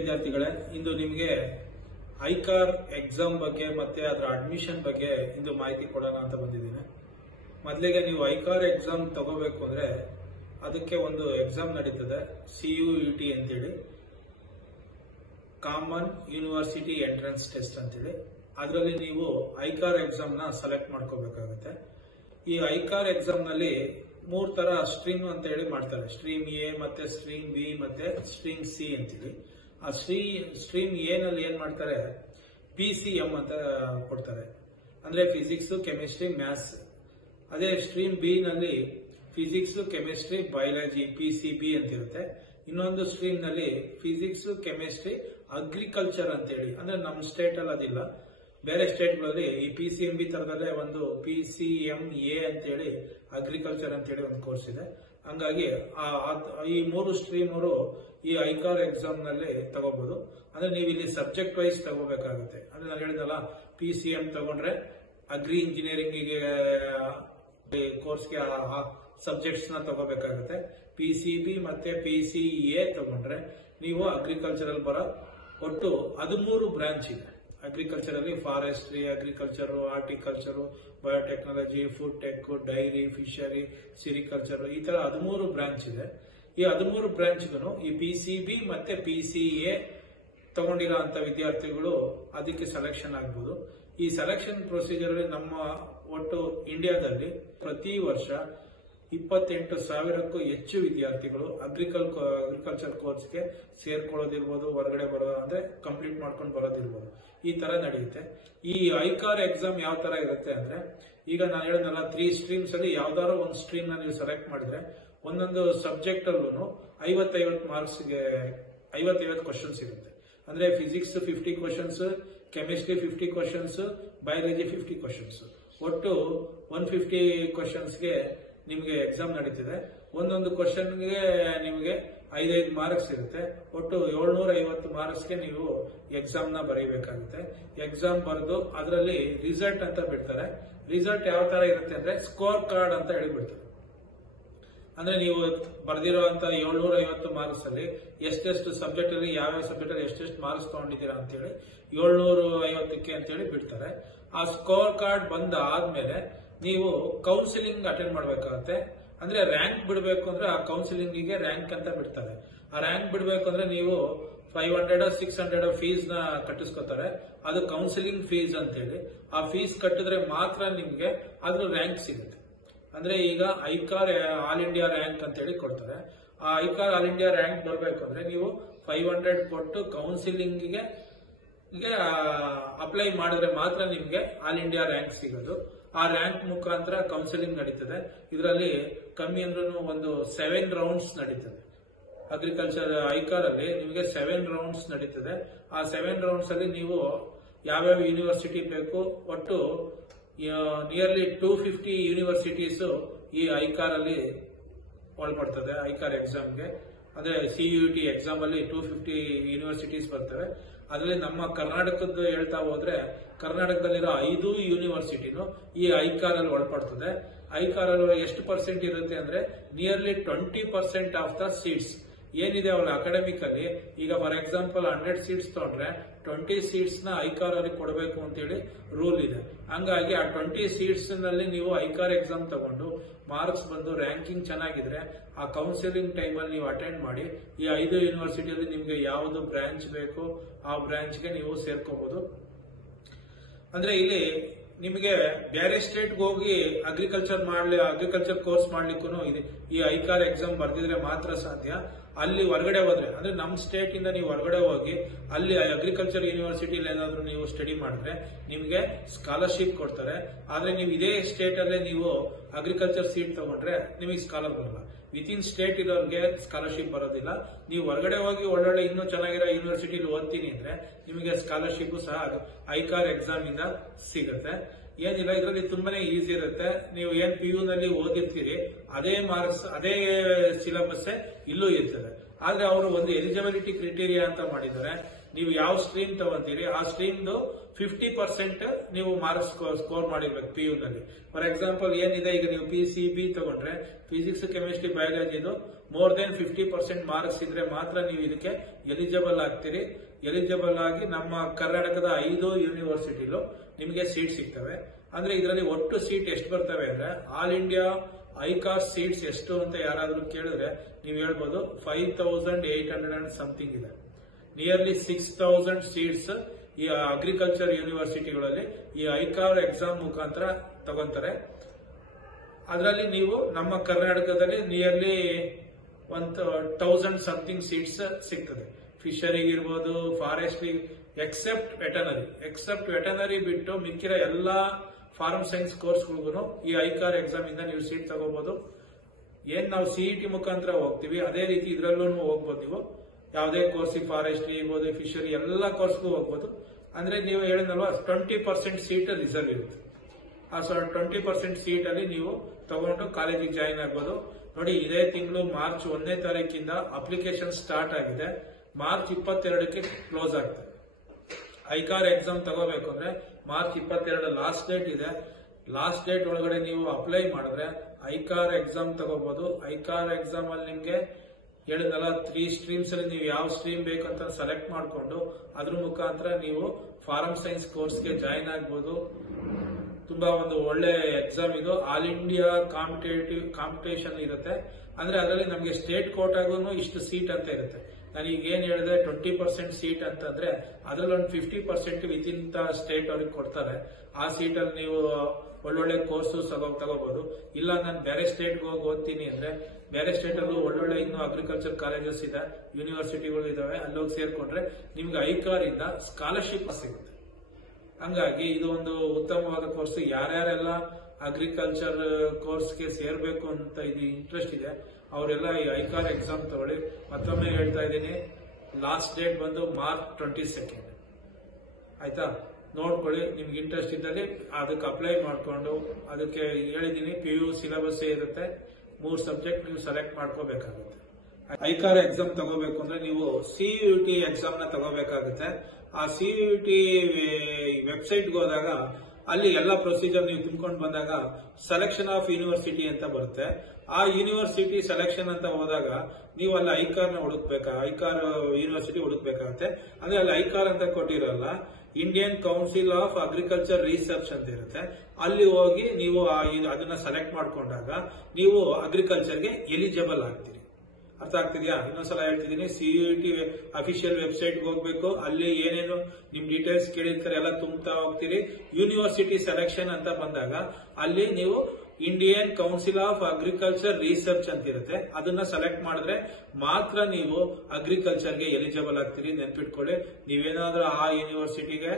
ವಿದ್ಯಾರ್ಥಿಗಳೇ, ಇಂದು ನಿಮಗೆ ICAR exam ಬಗ್ಗೆ ಮತ್ತೆ ಅದರ ಅಡ್ಮಿಷನ್ ಬಗ್ಗೆ ಇಂದು ಮಾಹಿತಿ ಕೊಡೋಣ ಅಂತ ಬಂದಿದ್ದೀನಿ. ಮೊದಲಿಗೆ ನೀವು ಐಕಾರ್ ಎಕ್ಸಾಮ್ ತಗೋಬೇಕು ಅಂದ್ರೆ ಅದಕ್ಕೆ ಒಂದು ಎಕ್ಸಾಮ್ ನಡೀತದೆ, CUET ಅಂತೇಳಿ, ಕಾಮನ್ ಯೂನಿವರ್ಸಿಟಿ ಎಂಟ್ರೆನ್ಸ್ ಟೆಸ್ಟ್ ಅಂತೇಳಿ. ಅದರಲ್ಲಿ ನೀವು ಐಕಾರ್ ಎಕ್ಸಾಮ್ ನ ಸೆಲೆಕ್ಟ್ ಮಾಡ್ಕೋಬೇಕಾಗುತ್ತೆ. ಈ ಐಕಾರ್ ಎಕ್ಸಾಮ್ ನಲ್ಲಿ 3 ತರ ಸ್ಟ್ರೀಮ್ ಅಂತ ಹೇಳಿ ಮಾಡ್ತಾರೆ. ಸ್ಟ್ರೀಮ್ ಎ ಮತ್ತೆ ಸ್ಟ್ರೀಮ್ ಬಿ ಮತ್ತೆ ಸ್ಟ್ರೀಮ್ ಸಿ ಅಂತೇಳಿ. ಆ ಸ್ಟ್ರೀಮ್ ಎ ನಲ್ಲಿ ಏನ್ ಮಾಡ್ತಾರೆ, PCM ಅಂತ ಕೊಡ್ತಾರೆ, ಅಂದ್ರೆ ಫಿಸಿಕ್ಸ್, ಕೆಮಿಸ್ಟ್ರಿ, ಮ್ಯಾಥ್ಸ್. ಅದೇ ಸ್ಟ್ರೀಮ್ ಬಿ ನಲ್ಲಿ ಫಿಸಿಕ್ಸ್, ಕೆಮಿಸ್ಟ್ರಿ, ಬಯಾಲಜಿ, PCB ಅಂತ ಇರುತ್ತೆ. ಇನ್ನೊಂದು ಸ್ಟ್ರೀಮ್ ನಲ್ಲಿ ಫಿಸಿಕ್ಸ್, ಕೆಮಿಸ್ಟ್ರಿ, ಅಗ್ರಿಕಲ್ಚರ್ ಅಂತ ಹೇಳಿ, ಅಂದ್ರೆ ನಮ್ಮ ಸ್ಟೇಟ್ ಅಲ್ಲಿ ಅದಿಲ್ಲ, ಬೇರೆ ಸ್ಟೇಟ್ಗಳಲ್ಲಿ ಈ PCMB ತರದಲ್ಲೇ ಒಂದು PCMA ಅಂತೇಳಿ ಅಗ್ರಿಕಲ್ಚರ್ ಅಂತೇಳಿ ಒಂದು ಕೋರ್ಸ್ ಇದೆ. ಹಂಗಾಗಿ ಈ 3 ಸ್ಟ್ರೀಮ್ ಅವರು ಈ ಐಕಾರ್ ಎಕ್ಸಾಮ್ ನಲ್ಲಿ ತಗೋಬಹುದು. ಅಂದ್ರೆ ನೀವು ಇಲ್ಲಿ ಸಬ್ಜೆಕ್ಟ್ ವೈಸ್ ತಗೋಬೇಕಾಗುತ್ತೆ. ಅಂದ್ರೆ ನಾನು ಹೇಳಿದಲ್ಲ, PCM ತಗೊಂಡ್ರೆ ಅಗ್ರಿ ಇಂಜಿನಿಯರಿಂಗ್ ಕೋರ್ಸ್ಗೆ ಸಬ್ಜೆಕ್ಟ್ಸ್ ನ ತಗೋಬೇಕಾಗುತ್ತೆ. PCB ಮತ್ತೆ PCA ತಗೊಂಡ್ರೆ ನೀವು ಅಗ್ರಿಕಲ್ಚರ್ ಅಲ್ಲಿ ಬರೋ ಒಟ್ಟು 13 ಬ್ರಾಂಚ್ ಇದೆ. ಅಗ್ರಿಕಲ್ಚರ್ ಅಲ್ಲಿ forestry, agriculture, horticulture, biotechnology, food tech, dairy, fishery, sericulture, ಈ ತರ 13 ಬ್ರಾಂಚ್ ಇದೆ. ಈ 13 ಬ್ರಾಂಚ್ಗೂ ಈ PCB ಮತ್ತೆ PCA ತಗೊಂಡಿರೋ ಅಂತ ವಿದ್ಯಾರ್ಥಿಗಳು ಅದಕ್ಕೆ ಸೆಲೆಕ್ಷನ್ ಆಗ್ಬೋದು. ಈ ಸೆಲೆಕ್ಷನ್ ಪ್ರೊಸೀಜರ್ ಅಲ್ಲಿ ನಮ್ಮ ಒಟ್ಟು ಇಂಡಿಯಾದಲ್ಲಿ ಪ್ರತಿ ವರ್ಷ 28,000ಕ್ಕೂ ಹೆಚ್ಚು ವಿದ್ಯಾರ್ಥಿಗಳು ಅಗ್ರಿಕಲ್ಚರ್ ಕೋರ್ಸ್ಗೆ ಸೇರ್ಕೊಳ್ಳೋದಿರ್ಬೋದು, ಹೊರಗಡೆ ಬರೋ ಅಂದ್ರೆ ಕಂಪ್ಲೀಟ್ ಮಾಡ್ಕೊಂಡು ಬರೋದಿರ್ಬೋದು, ಈ ತರ ನಡೆಯುತ್ತೆ. ಈ ಐಕಾರ್ ಎಕ್ಸಾಮ್ ಯಾವ ತರ ಇರುತ್ತೆ ಅಂದ್ರೆ, ಈಗ ನಾನು ಹೇಳಿದ್ನಲ್ಲ, 3 ಸ್ಟ್ರೀಮ್ಸ್ ಅಲ್ಲಿ ಯಾವ್ದಾದ್ರು ಒಂದು ಸ್ಟ್ರೀಮ್ ನ ನೀವು ಸೆಲೆಕ್ಟ್ ಮಾಡಿದ್ರೆ ಒಂದೊಂದು ಸಬ್ಜೆಕ್ಟ್ ಅಲ್ಲೂ 50 ಮಾರ್ಕ್ಸ್ಗೆ 50 ಕ್ವಶನ್ಸ್ ಇರುತ್ತೆ. ಅಂದ್ರೆ physics 50 questions, chemistry 50 questions, biology 50 questions, ಒಟ್ಟು 150 ಕ್ವಶನ್ಸ್ಗೆ ನಿಮಗೆ ಎಕ್ಸಾಮ್ ನಡೀತಿದೆ. ಒಂದೊಂದು ಕ್ವಶನ್ಗೆ ನಿಮಗೆ 5 ಮಾರ್ಕ್ಸ್ ಇರುತ್ತೆ. ಒಟ್ಟು 750 ಮಾರ್ಕ್ಸ್ಗೆ ನೀವು ಎಕ್ಸಾಮ್ ನ ಬರೀಬೇಕಾಗುತ್ತೆ. ಎಕ್ಸಾಮ್ ಬರೆದು ಅದರಲ್ಲಿ ರಿಸಲ್ಟ್ ಅಂತ ಬಿಡ್ತಾರೆ. ರಿಸಲ್ಟ್ ಯಾವ ತರ ಇರುತ್ತೆ ಅಂದ್ರೆ, ಸ್ಕೋರ್ ಕಾರ್ಡ್ ಅಂತ ಹೇಳಿ ಬಿಡ್ತಾರೆ. ಅಂದ್ರೆ ನೀವು ಬರೆದಿರುವಂತ 750 ಮಾರ್ಕ್ಸ್ ಅಲ್ಲಿ ಎಷ್ಟೆಷ್ಟು ಸಬ್ಜೆಕ್ಟ್ ಅಲ್ಲಿ, ಯಾವ್ಯಾವ ಸಬ್ಜೆಕ್ಟ್ ಅಲ್ಲಿ ಎಷ್ಟೆಷ್ಟು ಮಾರ್ಕ್ಸ್ ತಗೊಂಡಿದ್ದೀರಾ ಅಂತ ಹೇಳಿ 750ಕ್ಕೆ ಅಂತ ಹೇಳಿ ಬಿಡ್ತಾರೆ. ಆ ಸ್ಕೋರ್ ಕಾರ್ಡ್ ಬಂದ ಆದ್ಮೇಲೆ ನೀವು ಕೌನ್ಸಿಲಿಂಗ್ ಅಟೆಂಡ್ ಮಾಡಬೇಕಾಗುತ್ತೆ. ಅಂದ್ರೆ ರ್ಯಾಂಕ್ ಬಿಡಬೇಕು ಅಂದ್ರೆ ಆ ಕೌನ್ಸಿಲಿಂಗ್ ಗೆ ರ್ಯಾಂಕ್ ಅಂತ ಬಿಡ್ತಾರೆ. ಆ ರ್ಯಾಂಕ್ ಬಿಡಬೇಕು ಅಂದ್ರೆ ನೀವು 500 600 ಫೀಸ್ ನ ಕಟ್ಟಿಸ್ಕೊತಾರೆ. ಅದು ಕೌನ್ಸಿಲಿಂಗ್ ಫೀಸ್ ಅಂತ ಹೇಳಿ. ಆ ಫೀಸ್ ಕಟ್ಟಿದ್ರೆ ಮಾತ್ರ ನಿಮ್ಗೆ ಅದ್ರ ರ್ಯಾಂಕ್ ಸಿಗುತ್ತೆ. ಅಂದ್ರೆ ಈಗ ಐಕಾರ್ ಆಲ್ ಇಂಡಿಯಾ ರ್ಯಾಂಕ್ ಅಂತ ಹೇಳಿ ಕೊಡ್ತಾರೆ. ಆ ಐಕಾರ್ ಆಲ್ ಇಂಡಿಯಾ ರ್ಯಾಂಕ್ ಬರಬೇಕು ಅಂದ್ರೆ ನೀವು 500 ಕೊಟ್ಟು ಕೌನ್ಸಿಲಿಂಗ್ ಗೆ ಅಪ್ಲೈ ಮಾಡಿದ್ರೆ ಮಾತ್ರ ನಿಮ್ಗೆ ಆಲ್ ಇಂಡಿಯಾ ರ್ಯಾಂಕ್ ಸಿಗೋದು. ಆ ರ್ಯಾಂಕ್ ಮುಖಾಂತರ ಕೌನ್ಸಿಲಿಂಗ್ ನಡೀತದೆ. ಇದರಲ್ಲಿ ಕಮ್ಮಿ ಅಂದ್ರೂ ಒಂದು 7 ರೌಂಡ್ಸ್ ನಡೀತದೆ. ಅಗ್ರಿಕಲ್ಚರ್ ಐಕಾರ್ ಅಲ್ಲಿ ನಿಮಗೆ 7 ರೌಂಡ್ಸ್ ನಡೀತದೆ. ಆ 7 ರೌಂಡ್ಸ್ ಅಲ್ಲಿ ನೀವು ಯಾವ್ಯಾವ ಯೂನಿವರ್ಸಿಟಿ ಬೇಕು, ಒಟ್ಟು ನಿಯರ್ಲಿ 250 ಯೂನಿವರ್ಸಿಟೀಸ್ ಈ ಐಕಾರ್ ಅಲ್ಲಿ ಒಳಪಡ್ತದೆ. ಐಕಾರ್ ಎಕ್ಸಾಮ್ಗೆ ಅಂದ್ರೆ CUET ಎಕ್ಸಾಮ್ ಅಲ್ಲಿ 250 ಯೂನಿವರ್ಸಿಟೀಸ್ ಬರ್ತವೆ. ಅದರಲ್ಲಿ ನಮ್ಮ ಕರ್ನಾಟಕದ್ದು ಹೇಳ್ತಾ ಹೋದ್ರೆ, ಕರ್ನಾಟಕದಲ್ಲಿರೋ 5 ಯೂನಿವರ್ಸಿಟಿನೂ ಈ ಐಕಾರ್ ಅಲ್ಲಿ ಒಳಪಡ್ತದೆ. ಐಕಾರ್ ಅಲ್ಲಿ ಎಷ್ಟು ಪರ್ಸೆಂಟ್ ಇರುತ್ತೆ ಅಂದ್ರೆ, ನಿಯರ್ಲಿ 20% ಆಫ್ ದ ಸೀಟ್ಸ್ ಏನಿದೆ ಅವಳ ಅಕಾಡೆಮಿಕ್ ಅಲ್ಲಿ, ಈಗ ಫಾರ್ ಎಕ್ಸಾಂಪಲ್ 100 ಸೀಟ್ಸ್ ತಗೊಂಡ್ರೆ 20 ಸೀಟ್ಸ್ ನ ಐಕಾರ್ ಅಲ್ಲಿ ಕೊಡಬೇಕು ಅಂತೇಳಿ ರೂಲ್ ಇದೆ. ಹಂಗಾಗಿ ಆ 20 ಸೀಟ್ಸ್ ನಲ್ಲಿ ನೀವು ಐಕಾರ್ ಎಕ್ಸಾಮ್ ತಗೊಂಡು ಮಾರ್ಕ್ಸ್ ಬಂದು ರ್ಯಾಂಕಿಂಗ್ ಚೆನ್ನಾಗಿದ್ರೆ ಆ ಕೌನ್ಸಿಲಿಂಗ್ ಟೈಮ್ ಅಲ್ಲಿ ನೀವು ಅಟೆಂಡ್ ಮಾಡಿ ಈ 5 ಯೂನಿವರ್ಸಿಟಿಯಲ್ಲಿ ನಿಮ್ಗೆ ಯಾವ್ದು ಬ್ರಾಂಚ್ ಬೇಕು ಆ ಬ್ರಾಂಚ್ಗೆ ನೀವು ಸೇರ್ಕೋಬಹುದು. ಅಂದ್ರೆ ಇಲ್ಲಿ ನಿಮಗೆ ಬೇರೆ ಸ್ಟೇಟ್ಗೆ ಹೋಗಿ ಅಗ್ರಿಕಲ್ಚರ್ ಕೋರ್ಸ್ ಮಾಡ್ಲಿಕ್ಕೂ ಈ ಐಕಾರ್ ಎಕ್ಸಾಮ್ ಬರ್ದಿದ್ರೆ ಮಾತ್ರ ಸಾಧ್ಯ. ಅಲ್ಲಿ ಹೊರಗಡೆ ಹೋದ್ರೆ, ಅಂದ್ರೆ ನಮ್ ಸ್ಟೇಟ್ ಇಂದ ನೀವು ಹೊರಗಡೆ ಹೋಗಿ ಅಲ್ಲಿ ಅಗ್ರಿಕಲ್ಚರ್ ಯೂನಿವರ್ಸಿಟಿಲಿ ಏನಾದ್ರು ನೀವು ಸ್ಟಡಿ ಮಾಡಿದ್ರೆ ನಿಮ್ಗೆ ಸ್ಕಾಲರ್ಶಿಪ್ ಕೊಡ್ತಾರೆ. ಆದ್ರೆ ನೀವು ಇದೇ ಸ್ಟೇಟ್ ಅಲ್ಲೇ ನೀವು ಅಗ್ರಿಕಲ್ಚರ್ ಸೀಟ್ ತಗೊಂಡ್ರೆ ನಿಮಗೆ ಸ್ಕಾಲರ್ ಬರಲ್ಲ. ವಿತಿನ್ ಸ್ಟೇಟ್ ಇರೋರಿಗೆ ಸ್ಕಾಲರ್ಶಿಪ್ ಬರೋದಿಲ್ಲ. ನೀವು ಹೊರಗಡೆ ಹೋಗಿ ಒಳ್ಳೊಳ್ಳೆ ಇನ್ನೂ ಚೆನ್ನಾಗಿರೋ ಯೂನಿವರ್ಸಿಟಿಲಿ ಓದ್ತೀನಿ ಅಂದ್ರೆ ನಿಮಗೆ ಸ್ಕಾಲರ್ಶಿಪ್ ಸಹ ಐಕಾರ್ ಎಕ್ಸಾಮ್ ಇಂದ ಸಿಗುತ್ತೆ. ಏನಿಲ್ಲ, ಇದರಲ್ಲಿ ತುಂಬಾನೇ ಈಸಿ ಇರುತ್ತೆ. ನೀವು ಏನ್ PU ನಲ್ಲಿ ಓದಿರ್ತೀರಿ ಅದೇ ಮಾರ್ಕ್ಸ್, ಅದೇ ಸಿಲೆಬಸ್ ಇಲ್ಲೂ ಇರ್ತದೆ. ಆದ್ರೆ ಅವರು ಒಂದು ಎಲಿಜಿಬಿಲಿಟಿ ಕ್ರೈಟೀರಿಯಾ ಅಂತ ಮಾಡಿದ್ದಾರೆ. ನೀವು ಯಾವ ಸ್ಟ್ರೀಮ್ ತಗೊಂತೀರಿ ಆ ಸ್ಟ್ರೀಮ್ದು 50% ನೀವು ಮಾರ್ಕ್ಸ್ ಸ್ಕೋರ್ ಮಾಡಿರ್ಬೇಕು PU ನಲ್ಲಿ. ಫಾರ್ ಎಕ್ಸಾಂಪಲ್ ಏನಿದೆ, ಈಗ ನೀವು PCB ತಗೊಂಡ್ರೆ ಫಿಸಿಕ್ಸ್, ಕೆಮಿಸ್ಟ್ರಿ, ಬಯಾಲಜಿದು ಮೋರ್ ದೆನ್ 50% ಮಾರ್ಕ್ಸ್ ಇದ್ರೆ ಮಾತ್ರ ನೀವು ಇದಕ್ಕೆ ಎಲಿಜಿಬಲ್ ಆಗ್ತೀರಿ. ಎಲಿಜಿಬಲ್ ಆಗಿ ನಮ್ಮ ಕರ್ನಾಟಕದ 5 ಯೂನಿವರ್ಸಿಟಿಲು ನಿಮಗೆ ಸೀಟ್ ಸಿಗ್ತವೆ. ಅಂದ್ರೆ ಇದರಲ್ಲಿ ಒಟ್ಟು ಸೀಟ್ ಎಷ್ಟು ಬರ್ತವೆ ಅಂದ್ರೆ, ಆಲ್ ಇಂಡಿಯಾ ಐಕಾರ್ ಸೀಟ್ಸ್ ಎಷ್ಟು ಅಂತ ಯಾರಾದ್ರೂ ಕೇಳಿದ್ರೆ ನೀವು ಹೇಳ್ಬೋದು 5800 ಸಮಥಿಂಗ್ ಇದೆ. ನಿಯರ್ಲಿ 6000 ಸೀಟ್ಸ್ ಈ ಅಗ್ರಿಕಲ್ಚರ್ ಯೂನಿವರ್ಸಿಟಿಗಳಲ್ಲಿ ಈ ಐಕಾರ್ ಎಕ್ಸಾಮ್ ಮುಖಾಂತರ ತಗೊಂತಾರೆ. ಅದರಲ್ಲಿ ನೀವು ನಮ್ಮ ಕರ್ನಾಟಕದಲ್ಲಿ ನಿಯರ್ಲಿ 1000 ಸಮಥಿಂಗ್ ಸೀಟ್ಸ್ ಸಿಗ್ತದೆ. ಫಿಶರಿ ಇರ್ಬೋದು, ಫಾರೆಸ್ಟ್ರಿ, ಎಕ್ಸೆಪ್ಟ್ ವೆಟನರಿ ಬಿಟ್ಟು ಮಿಕ್ಕಿರ ಎಲ್ಲಾ ಫಾರ್ಮ್ ಸೈನ್ಸ್ ಕೋರ್ಸ್ಗಳಿಗೂ ಈ ಐಕಾರ್ ಎಕ್ಸಾಮ್ ಇಂದ ನೀವು ಸೀಟ್ ತಗೋಬಹುದು. ಏನ್ ನಾವು CET ಮುಖಾಂತರ ಹೋಗ್ತೀವಿ ಅದೇ ರೀತಿ ಇದರಲ್ಲೂ ಹೋಗ್ಬೋದು. ನೀವು ಯಾವುದೇ ಕೋರ್ಸಿಗೆ ಫಾರೆಸ್ಟ್ರಿ ಇರ್ಬೋದು, ಫಿಶರಿ ಎಲ್ಲ ಕೋರ್ಸ್ಗೂ ಹೋಗ್ಬೋದು. ಅಂದ್ರೆ ನೀವು ಹೇಳಿದ್ನಲ್ವಾ 20% ಸೀಟ್ ರಿಸರ್ವ್ ಇರುತ್ತೆ. ಆ 20% ಸೀಟ್ ಅಲ್ಲಿ ನೀವು ತಗೊಂಡು ಕಾಲೇಜಿಗೆ ಜಾಯಿನ್ ಆಗ್ಬೋದು. ನೋಡಿ, ಇದೇ ತಿಂಗಳು ಮಾರ್ಚ್ 1ನೇ ತಾರೀಕಿಂದ ಅಪ್ಲಿಕೇಶನ್ ಸ್ಟಾರ್ಟ್ ಆಗಿದೆ. ಮಾರ್ಚ್ 22ಕ್ಕೆ ಕ್ಲೋಸ್ ಆಗ್ತದೆ. ಐಕಾರ್ ಎಕ್ಸಾಮ್ ತಗೋಬೇಕು ಅಂದ್ರೆ ಮಾರ್ಚ್ 22 ಲಾಸ್ಟ್ ಡೇಟ್ ಇದೆ. ಲಾಸ್ಟ್ ಡೇಟ್ ಒಳಗಡೆ ನೀವು ಅಪ್ಲೈ ಮಾಡಿದ್ರೆ ಐಕಾರ್ ಎಕ್ಸಾಮ್ ತಗೋಬಹುದು. ಐಕಾರ್ ಎಕ್ಸಾಮ್ ಅಲ್ಲಿ ನಿಮ್ಗೆ ಹೇಳಿದಲ್ಲ 3 ಸ್ಟ್ರೀಮ್ಸ್ ಅಲ್ಲಿ ನೀವು ಯಾವ ಸ್ಟ್ರೀಮ್ ಬೇಕಂತ ಸೆಲೆಕ್ಟ್ ಮಾಡಿಕೊಂಡು ಅದ್ರ ಮುಖಾಂತರ ನೀವು ಫಾರ್ಮ್ ಸೈನ್ಸ್ ಕೋರ್ಸ್ಗೆ ಜಾಯಿನ್ ಆಗ್ಬೋದು. ತುಂಬಾ ಒಂದು ಒಳ್ಳೆ ಎಕ್ಸಾಮ್ ಇದು. ಆಲ್ ಇಂಡಿಯಾ ಕಾಂಪಿಟೇಷನ್ ಇರುತ್ತೆ. ಅಂದ್ರೆ ಅದರಲ್ಲಿ ನಮಗೆ ಸ್ಟೇಟ್ ಕೋಟಾಗೂ ಇಷ್ಟು ಸೀಟ್ ಅಂತ ಇರುತ್ತೆ. ನಾನು ಈಗ ಏನ್ ಹೇಳಿದ್ರೆ 20% ಸೀಟ್ ಅಂತಂದ್ರೆ ಅದ್ರಲ್ಲಿ ಒಂದು 50% ವಿತಿನ್ ಸ್ಟೇಟ್ ಅವ್ರಿಗೆ ಕೊಡ್ತಾರೆ. ಆ ಸೀಟ್ ಅಲ್ಲಿ ನೀವು ಒಳ್ಳೊಳ್ಳೆ ಕೋರ್ಸಸ್ ತಗೋಬಹುದು. ಇಲ್ಲ ನಾನು ಬೇರೆ ಸ್ಟೇಟ್ಗೆ ಹೋಗಿ ಓದ್ತೀನಿ ಅಂದ್ರೆ ಬೇರೆ ಸ್ಟೇಟ್ ಅಲ್ಲೂ ಒಳ್ಳೊಳ್ಳೆ ಇನ್ನು ಅಗ್ರಿಕಲ್ಚರ್ ಕಾಲೇಜಸ್ ಇದೆ, ಯೂನಿವರ್ಸಿಟಿಗಳು ಇದಾವೆ. ಅಲ್ಲೋಗಿ ಸೇರ್ಕೊಂಡ್ರೆ ನಿಮ್ಗೆ ಐಕಾರ್ ಇಂದ ಸ್ಕಾಲರ್ಶಿಪ್ ಸಿಗುತ್ತೆ. ಹಂಗಾಗಿ ಇದು ಒಂದು ಉತ್ತಮವಾದ ಕೋರ್ಸ್. ಯಾರ್ಯಾರೆಲ್ಲ ಅಗ್ರಿಕಲ್ಚರ್ ಕೋರ್ಸ್ಗೆ ಸೇರ್ಬೇಕು ಅಂತ ಇದು ಇಂಟ್ರೆಸ್ಟ್ ಇದೆ ಅವರೆಲ್ಲ ಈ ಐಕಾರ್ ಎಕ್ಸಾಮ್ ತಗೊಳ್ಳಿ. ಮತ್ತೊಮ್ಮೆ ಹೇಳ್ತಾ ಇದ್ದೀನಿ, ಲಾಸ್ಟ್ ಡೇಟ್ ಬಂದು ಮಾರ್ಚ್ 22. ಆಯ್ತಾ? ನೋಡ್ಕೊಳ್ಳಿ. ನಿಮ್ಗೆ ಇಂಟ್ರೆಸ್ಟ್ ಇದ್ದಲ್ಲಿ ಅದಕ್ಕೆ ಅಪ್ಲೈ ಮಾಡ್ಕೊಂಡು, ಅದಕ್ಕೆ ಹೇಳಿದೀನಿ PU ಸಿಲೆಬಸ್ ಇರುತ್ತೆ. 3 ಸಬ್ಜೆಕ್ಟ್ ನೀವು ಸೆಲೆಕ್ಟ್ ಮಾಡ್ಕೋಬೇಕಾಗುತ್ತೆ. ಐಕಾರ್ ಎಕ್ಸಾಮ್ ತಗೋಬೇಕು ಅಂದ್ರೆ ನೀವು CUET ಎಕ್ಸಾಮ್ ನ ತಗೋಬೇಕಾಗುತ್ತೆ. ಆ CUET ವೆಬ್ಸೈಟ್ಗೆ ಹೋದಾಗ ಅಲ್ಲಿ ಎಲ್ಲ ಪ್ರೊಸೀಜರ್ ನೀವು ತುಂಬಿಕೊಂಡು ಬಂದಾಗ ಸೆಲೆಕ್ಷನ್ ಆಫ್ ಯೂನಿವರ್ಸಿಟಿ ಅಂತ ಬರುತ್ತೆ. ಆ ಯೂನಿವರ್ಸಿಟಿ ಸೆಲೆಕ್ಷನ್ ಅಂತ ಹೋದಾಗ ನೀವು ಅಲ್ಲಿ ಐಕಾರ್ ಯೂನಿವರ್ಸಿಟಿ ಹುಡುಕ್ಬೇಕಾಗುತ್ತೆ. ಅಂದ್ರೆ ಅಲ್ಲಿ ಐಕಾರ್ ಅಂತ ಕೊಟ್ಟಿರಲ್ಲ, Indian council of agriculture research ಅಂತ ಇರುತ್ತೆ. ಅಲ್ಲಿ ಹೋಗಿ ನೀವು ಅದನ್ನ ಸೆಲೆಕ್ಟ್ ಮಾಡ್ಕೊಂಡಾಗ ನೀವು ಅಗ್ರಿಕಲ್ಚರ್ಗೆ ಎಲಿಜಿಬಲ್ ಆಗ್ತೀರಿ. ಅರ್ಥ ಆಗ್ತಿದ್ಯಾ? ಇನ್ನೊಂದ್ಸಲ ಹೇಳ್ತಿದ್ದೀನಿ, CUET ಅಫಿಷಿಯಲ್ ವೆಬ್ಸೈಟ್ಗೆ ಹೋಗ್ಬೇಕು. ಅಲ್ಲಿ ಏನೇನು ನಿಮ್ ಡೀಟೇಲ್ಸ್ ಕೇಳಿರ್ತಾರೆ ಎಲ್ಲ ತುಂಬ್ತಾ ಹೋಗ್ತೀರಿ. ಯೂನಿವರ್ಸಿಟಿ ಸೆಲೆಕ್ಷನ್ ಅಂತ ಬಂದಾಗ ಅಲ್ಲಿ ನೀವು Indian council of agriculture research ಅಂತ ಇರುತ್ತೆ. ಅದನ್ನ ಸೆಲೆಕ್ಟ್ ಮಾಡಿದ್ರೆ ಮಾತ್ರ ನೀವು ಅಗ್ರಿಕಲ್ಚರ್ಗೆ ಎಲಿಜಿಬಲ್ ಆಗ್ತೀರಿ. ನೆನ್ಪಿಟ್ಕೊಳ್ಳಿ, ನೀವೇನಾದ್ರೂ ಆ ಯೂನಿವರ್ಸಿಟಿಗೆ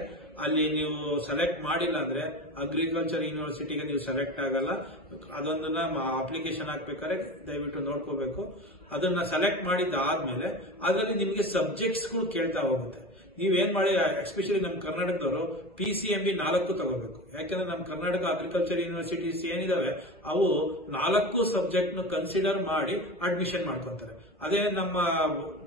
ಅಲ್ಲಿ ನೀವು ಸೆಲೆಕ್ಟ್ ಮಾಡಿಲ್ಲ ಅಂದ್ರೆ ಅಗ್ರಿಕಲ್ಚರ್ ಯೂನಿವರ್ಸಿಟಿಗೆ ನೀವು ಸೆಲೆಕ್ಟ್ ಆಗಲ್ಲ. ಅದೊಂದನ್ನ ಅಪ್ಲಿಕೇಶನ್ ಹಾಕ್ಬೇಕಾದ್ರೆ ದಯವಿಟ್ಟು ನೋಡ್ಕೋಬೇಕು. ಅದನ್ನ ಸೆಲೆಕ್ಟ್ ಮಾಡಿದ್ದಾದ್ಮೇಲೆ ಅದರಲ್ಲಿ ನಿಮಗೆ ಸಬ್ಜೆಕ್ಟ್ಸ್ ಗಳು ಕೇಳ್ತಾ ಹೋಗುತ್ತೆ. ನೀವೇನ್ ಮಾಡಿ, ಎಸ್ಪೆಷಲಿ ನಮ್ಮ ಕರ್ನಾಟಕದವರು PCMB 4 ತಗೋಬೇಕು. ಯಾಕಂದ್ರೆ ನಮ್ಮ ಕರ್ನಾಟಕ ಅಗ್ರಿಕಲ್ಚರ್ ಯೂನಿವರ್ಸಿಟೀಸ್ ಏನಿದಾವೆ ಅವು 4 ಸಬ್ಜೆಕ್ಟ್ ನ ಕನ್ಸಿಡರ್ ಮಾಡಿ ಅಡ್ಮಿಷನ್ ಮಾಡ್ಕೊಂತಾರೆ. ಅದೇ ನಮ್ಮ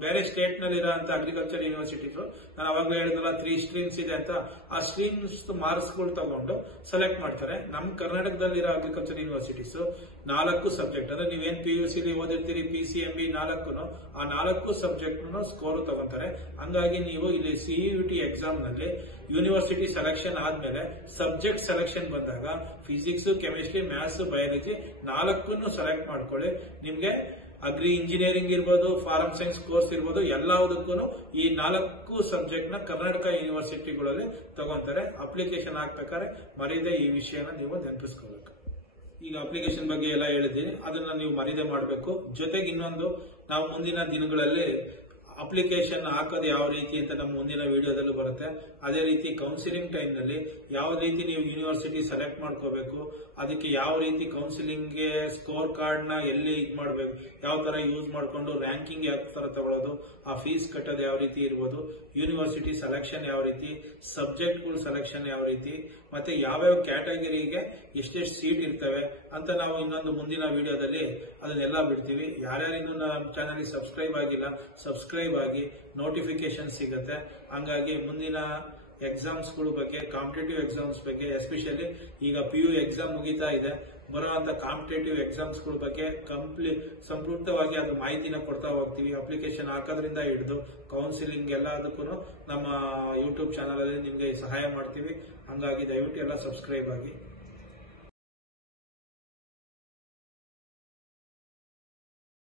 ಬೇರೆ ಸ್ಟೇಟ್ ನಲ್ಲಿ ಇರೋಂತ ಅಗ್ರಿಕಲ್ಚರ್ ಯೂನಿವರ್ಸಿಟೀಸ್, ನಾನು ಅವಾಗಲೇ ಹೇಳಿದ್ರಲ್ಲ 3 ಸ್ಟ್ರೀಮ್ಸ್ ಇದೆ ಅಂತ, ಆ ಸ್ಟ್ರೀಮ್ಸ್ ಮಾರ್ಕ್ಸ್ ಗಳು ತಗೊಂಡು ಸೆಲೆಕ್ಟ್ ಮಾಡ್ತಾರೆ. ನಮ್ಮ ಕರ್ನಾಟಕದಲ್ಲಿರೋ ಅಗ್ರಿಕಲ್ಚರ್ ಯೂನಿವರ್ಸಿಟೀಸ್ 4 ಸಬ್ಜೆಕ್ಟ್ ಅಂದ್ರೆ ನೀವೇನ್ PUC ಓದಿರ್ತೀರಿ PCMB 4 ಆ 4 ಸಬ್ಜೆಕ್ಟ್ ಸ್ಕೋರ್ ತಗೊಂತಾರೆ. ಹಂಗಾಗಿ ನೀವು ಇಲ್ಲಿ CUET ಎಕ್ಸಾಮ್ ನಲ್ಲಿ ಯೂನಿವರ್ಸಿಟಿ ಸೆಲೆಕ್ಷನ್ ಆದ್ಮೇಲೆ ಸಬ್ಜೆಕ್ಟ್ ಸೆಲೆಕ್ಷನ್ ಬಂದಾಗ physics, chemistry, maths, biology 4 select ಮಾಡ್ಕೊಳ್ಳಿ. ನಿಮ್ಗೆ ಅಗ್ರಿ ಇಂಜಿನಿಯರಿಂಗ್ ಇರ್ಬೋದು, ಫಾರ್ಮ್ ಸೈನ್ಸ್ ಕೋರ್ಸ್ ಇರ್ಬೋದು, ಎಲ್ಲದಕ್ಕೂ ಈ 4 ಸಬ್ಜೆಕ್ಟ್ ನ ಕರ್ನಾಟಕ ಯೂನಿವರ್ಸಿಟಿಗಳಲ್ಲಿ ತಗೊಂತಾರೆ. ಅಪ್ಲಿಕೇಶನ್ ಹಾಕ್ಬೇಕಾದ್ರೆ ಮರೀದೆ ಈ ವಿಷಯನ ನೀವು ನೆನಪಿಸ್ಕೋಬೇಕು. ಈಗ ಅಪ್ಲಿಕೇಶನ್ ಬಗ್ಗೆ ಎಲ್ಲ ಹೇಳಿದ್ದೀನಿ, ಅದನ್ನ ನೀವು ಮರೀದೆ ಮಾಡಬೇಕು. ಜೊತೆಗೆ ಇನ್ನೊಂದು, ನಾವು ಮುಂದಿನ ದಿನಗಳಲ್ಲಿ ಅಪ್ಲಿಕೇಶನ್ ಹಾಕೋದು ಯಾವ ರೀತಿ ಅಂತ ನಮ್ಮ ಮುಂದಿನ ವಿಡಿಯೋದಲ್ಲೂ ಬರುತ್ತೆ. ಅದೇ ರೀತಿ ಕೌನ್ಸಿಲಿಂಗ್ ಟೈಮ್ ನಲ್ಲಿ ಯಾವ ರೀತಿ ನೀವು ಯೂನಿವರ್ಸಿಟಿ ಸೆಲೆಕ್ಟ್ ಮಾಡ್ಕೋಬೇಕು, ಅದಕ್ಕೆ ಯಾವ ರೀತಿ ಕೌನ್ಸಿಲಿಂಗ್ಗೆ ಸ್ಕೋರ್ ಕಾರ್ಡ್ ನ ಎಲ್ಲಿ ಮಾಡಬೇಕು, ಯಾವ ತರ ಯೂಸ್ ಮಾಡ್ಕೊಂಡು ರ್ಯಾಂಕಿಂಗ್ ಯಾವ ತರ ತಗೊಳ್ಳೋದು, ಆ ಫೀಸ್ ಕಟ್ಟೋದು ಯಾವ ರೀತಿ ಇರ್ಬೋದು, ಯೂನಿವರ್ಸಿಟಿ ಸೆಲೆಕ್ಷನ್ ಯಾವ ರೀತಿ, ಸಬ್ಜೆಕ್ಟ್ ಗಳು ಸೆಲೆಕ್ಷನ್ ಯಾವ ರೀತಿ, ಮತ್ತೆ ಯಾವ್ಯಾವ ಕ್ಯಾಟಗರಿಗೆ ಎಷ್ಟೆಷ್ಟು ಸೀಟ್ ಇರ್ತವೆ ಅಂತ ನಾವು ಇನ್ನೊಂದು ಮುಂದಿನ ವಿಡಿಯೋದಲ್ಲಿ ಅದನ್ನೆಲ್ಲ ಬಿಡ್ತೀವಿ. ಯಾರ್ಯಾರು ಇನ್ನು ನಮ್ಮ ಚಾನಲ್ ಸಬ್ಸ್ಕ್ರೈಬ್ ಆಗಿಲ್ಲ, ಸಬ್ಸ್ಕ್ರೈಬ್ ಸಬ್ಸ್ಕ್ರೈಬ್ ಆಗಿ ನೋಟಿಫಿಕೇಶನ್ ಸಿಗುತ್ತೆ. ಹಂಗಾಗಿ ಮುಂದಿನ ಎಕ್ಸಾಮ್ಸ್ಗಳ ಬಗ್ಗೆ, ಕಾಂಪಿಟೇಟಿವ್ ಎಕ್ಸಾಮ್ಸ್ ಬಗ್ಗೆ, ಎಸ್ಪೆಷಲಿ ಈಗ PU ಎಕ್ಸಾಮ್ ಮುಗಿತಾ ಇದೆ, ಬರುವಂತ ಕಾಂಪಿಟೇಟಿವ್ ಎಕ್ಸಾಮ್ಸ್ಗಳ ಬಗ್ಗೆ ಸಂಪೂರ್ಣವಾಗಿ ಅದು ಮಾಹಿತಿನ ಕೊಡ್ತಾ ಹೋಗ್ತೀವಿ. ಅಪ್ಲಿಕೇಶನ್ ಹಾಕೋದ್ರಿಂದ ಹಿಡಿದು ಕೌನ್ಸಿಲಿಂಗ್ ಎಲ್ಲದಕ್ಕೂ ನಮ್ಮ ಯೂಟ್ಯೂಬ್ ಚಾನಲ್ ಅಲ್ಲಿ ನಿಮ್ಗೆ ಸಹಾಯ ಮಾಡ್ತೀವಿ. ಹಂಗಾಗಿ ದಯವಿಟ್ಟು ಎಲ್ಲ ಸಬ್ಸ್ಕ್ರೈಬ್ ಆಗಿ.